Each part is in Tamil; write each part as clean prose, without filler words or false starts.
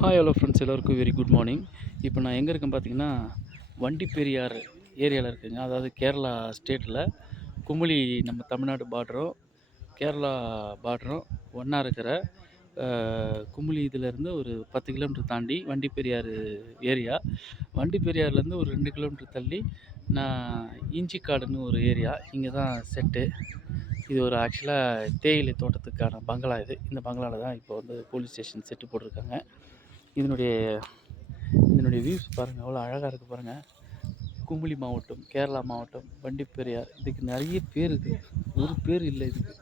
ஹாய் ஹலோ ஃப்ரெண்ட்ஸ், எல்லோருக்கும் வெரி குட் மார்னிங். இப்போ நான் எங்கே இருக்கேன்னு பார்த்தீங்கன்னா, வண்டி பெரியார் ஏரியாவில் இருக்குங்க. அதாவது கேரளா ஸ்டேட்டில் குமுளி, நம்ம தமிழ்நாடு பார்டரும் கேரளா பார்டரும் ஒன்றா இருக்கிற குமுளி இதிலேருந்து ஒரு 10 கிலோமீட்டர் தாண்டி வண்டி பெரியார் ஏரியா. வண்டி பெரியார்லேருந்து ஒரு 2 கிலோமீட்டர் தள்ளி நான் இஞ்சிக்காடுன்னு ஒரு ஏரியா. இங்கே தான் செட்டு. இது ஒரு ஆக்சுவலாக தேயிலை தோட்டத்துக்கான பங்களா இது. இந்த பங்களாவில் தான் இப்போ வந்து போலீஸ் ஸ்டேஷன் செட்டு போட்டிருக்காங்க. இதனுடைய இதனுடைய வியூஸ் பாருங்கள், எவ்வளோ அழகாக இருக்குது பாருங்கள். குமுளி மாவட்டம், கேரளா மாவட்டம், வண்டி பெரியார். இதுக்கு நிறைய பேர் இருக்குது, ஒரு பேர் இல்லை இதுக்கு.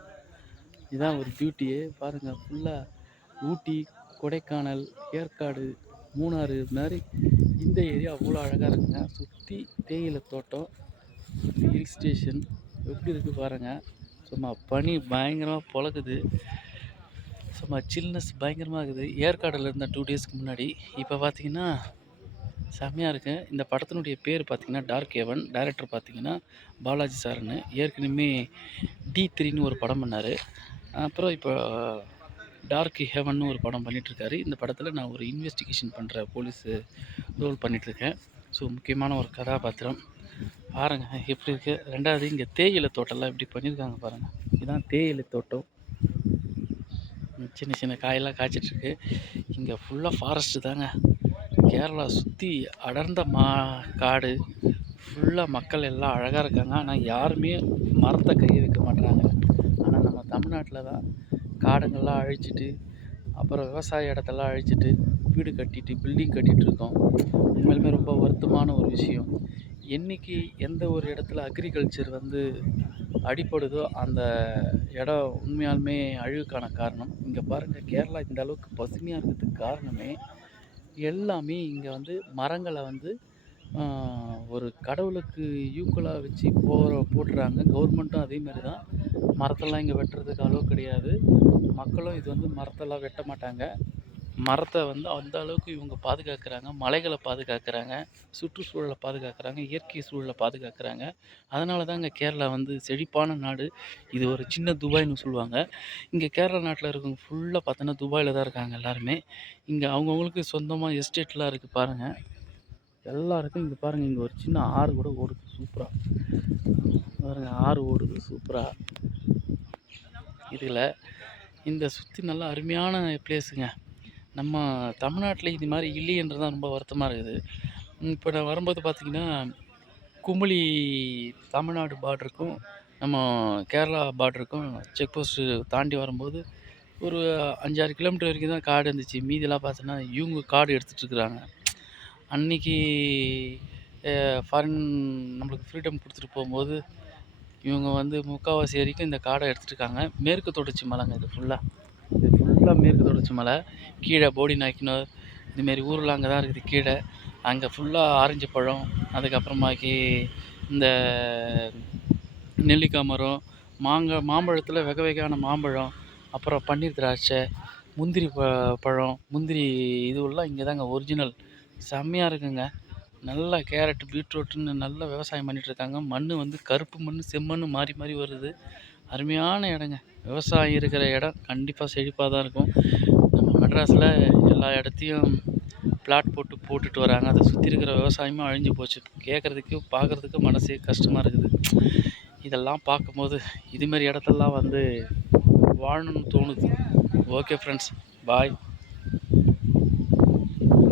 இதுதான் ஒரு பியூட்டியே பாருங்கள். ஃபுல்லாக ஊட்டி, கொடைக்கானல், ஏற்காடு, மூணாறு மாதிரி இந்த ஏரியா அவ்வளோ அழகாக இருக்குங்க. சுற்றி தேயிலை தோட்டம், சுற்றி ஹில் ஸ்டேஷன் எப்படி இருக்குது பாருங்கள். சும்மா பனி பயங்கரமாக பொழக்குது. சும்மா சில்னஸ் பயங்கரமாக இருக்குது. ஏற்காடில் இருந்த 2 டேஸ்க்கு முன்னாடி. இப்போ பார்த்தீங்கன்னா செம்மையாக இருக்குது. இந்த படத்தினுடைய பேர் பார்த்தீங்கன்னா டார்க் ஹெவன். டைரக்டர் பார்த்தீங்கன்னா பாலாஜி சார்னு. ஏற்கனவே D3ன்னு ஒரு படம் பண்ணார். அப்புறம் இப்போ டார்க் ஹெவன்னு ஒரு படம் பண்ணிகிட்ருக்காரு. இந்த படத்தில் நான் ஒரு இன்வெஸ்டிகேஷன் பண்ணுற போலீஸு ரோல் பண்ணிகிட்ருக்கேன். ஸோ முக்கியமான ஒரு கதாபாத்திரம். பாருங்கள் எப்படி இருக்குது. ரெண்டாவது இங்கே தேயிலை தோட்டம்லாம் எப்படி பண்ணியிருக்காங்க பாருங்கள். இதுதான் தேயிலை தோட்டம். சின்ன சின்ன காயெல்லாம் காய்ச்சிட்ருக்கு. இங்கே ஃபுல்லாக ஃபாரஸ்ட்டு தாங்க. கேரளா சுற்றி அடர்ந்த காடு. ஃபுல்லாக மக்கள் எல்லாம் அழகாக இருக்காங்க. ஆனால் யாருமே மரத்தை கையை வைக்க மாட்டுறாங்க. ஆனால் நம்ம தமிழ்நாட்டில் தான் காடுங்கள்லாம் அழிச்சிட்டு, அப்புறம் விவசாய இடத்தெல்லாம் அழிச்சிட்டு வீடு கட்டிட்டு பில்டிங் கட்டிகிட்டு இருக்கோம். உண்மையிலுமே ரொம்ப வருத்தமான ஒரு விஷயம். என்றைக்கு எந்த ஒரு இடத்துல அக்ரிகல்ச்சர் வந்து அடிப்படுதோ அந்த இடம் உண்மையாலுமே அழிவுக்கான காரணம். இங்கே பாருங்கள், கேரளா இந்த அளவுக்கு பசுமையாக இருக்கிறதுக்கு காரணமே எல்லாமே இங்கே வந்து மரங்களை வந்து ஒரு கடவுளுக்கு ஈக்குவலாக வச்சு போடுறாங்க. கவர்மெண்ட்டும் அதேமாரி தான். மரத்தெல்லாம் இங்கே வெட்டுறதுக்கு அளவு கிடையாது. மக்களும் இது வந்து மரத்தெல்லாம் வெட்ட மாட்டாங்க. மரத்தை வந்து அந்த அளவுக்கு இவங்க பாதுகாக்கிறாங்க. மலைகளை பாதுகாக்கிறாங்க, சுற்றுச்சூழலை பாதுகாக்கிறாங்க, இயற்கை சூழலை பாதுகாக்கிறாங்க. அதனால தான் இங்கே கேரளா வந்து செழிப்பான நாடு. இது ஒரு சின்ன துபாய்னு சொல்லுவாங்க. இங்கே கேரளா நாட்டில் இருக்கவங்க ஃபுல்லாக பார்த்தோன்னா துபாயில் தான் இருக்காங்க எல்லாருமே. இங்கே அவங்கவுங்களுக்கு சொந்தமாக எஸ்டேட்லாம் இருக்குது பாருங்கள். எல்லாருக்கும் இங்கே பாருங்கள், இங்கே ஒரு சின்ன ஆறு கூட ஓடுது சூப்பராக பாருங்கள். ஆறு ஓடுது சூப்பராக. இதில் இந்த சுற்றி நல்லா அருமையான பிளேஸுங்க. நம்ம தமிழ்நாட்டில் இது மாதிரி இல்லைன்றது தான் ரொம்ப வருத்தமாக இருக்குது. இப்போ நான் வரும்போது பார்த்திங்கன்னா, குமுளி தமிழ்நாடு பார்டருக்கும் நம்ம கேரளா பார்டருக்கும் செக் போஸ்ட்டு தாண்டி வரும்போது ஒரு 5-6 கிலோமீட்டர் வரைக்கும் தான் காடு இருந்துச்சு. மீதியெல்லாம் பார்த்தோன்னா இவங்க காடு எடுத்துகிட்ருக்குறாங்க. அன்றைக்கி ஃபாரின் நம்மளுக்கு ஃப்ரீடம் கொடுத்துட்டு போகும்போது இவங்க வந்து முக்கால்வாசி வரைக்கும் இந்த காடை எடுத்துகிட்ருக்காங்க. மேற்கு தொடர்ச்சி மலைங்க இது ஃபுல்லாக. இது ஃபுல்லாக மேற்கு தொடர்ச்சி மலை. கீழே போடி நாயக்கனூர் இதுமாரி ஊரெலாம் அங்கே தான் இருக்குது கீழே. அங்கே ஃபுல்லாக ஆரஞ்சு பழம், அதுக்கப்புறமாக்கி இந்த நெல்லிக்காய் மரம், மாம்பழத்தில் வகையான மாம்பழம், அப்புறம் பன்னீர் திராட்சை, முந்திரி பழம், முந்திரி இதுவெல்லாம் இங்கே தாங்க ஒரிஜினல். செம்மையாக இருக்குங்க. நல்லா கேரட், பீட்ரூட்டுன்னு நல்லா விவசாயம் பண்ணிகிட்ருக்காங்க. மண் வந்து கருப்பு மண், செம்மண் மாறி மாறி வருது. அருமையான இடங்க. விவசாயம் இருக்கிற இடம் கண்டிப்பாக செழிப்பாக தான் இருக்கும். நம்ம மெட்ராஸில் எல்லா இடத்தையும் பிளாட் போட்டுட்டு வராங்க. அதை சுற்றி இருக்கிற விவசாயமும் அழிஞ்சு போச்சு. கேட்குறதுக்கு பார்க்குறதுக்கு மனசே கஷ்டமாக இருக்குது. இதெல்லாம் பார்க்கும்போது இதுமாரி இடத்தெல்லாம் வந்து வாழணும்னு தோணுது. ஓகே ஃப்ரெண்ட்ஸ், பாய்.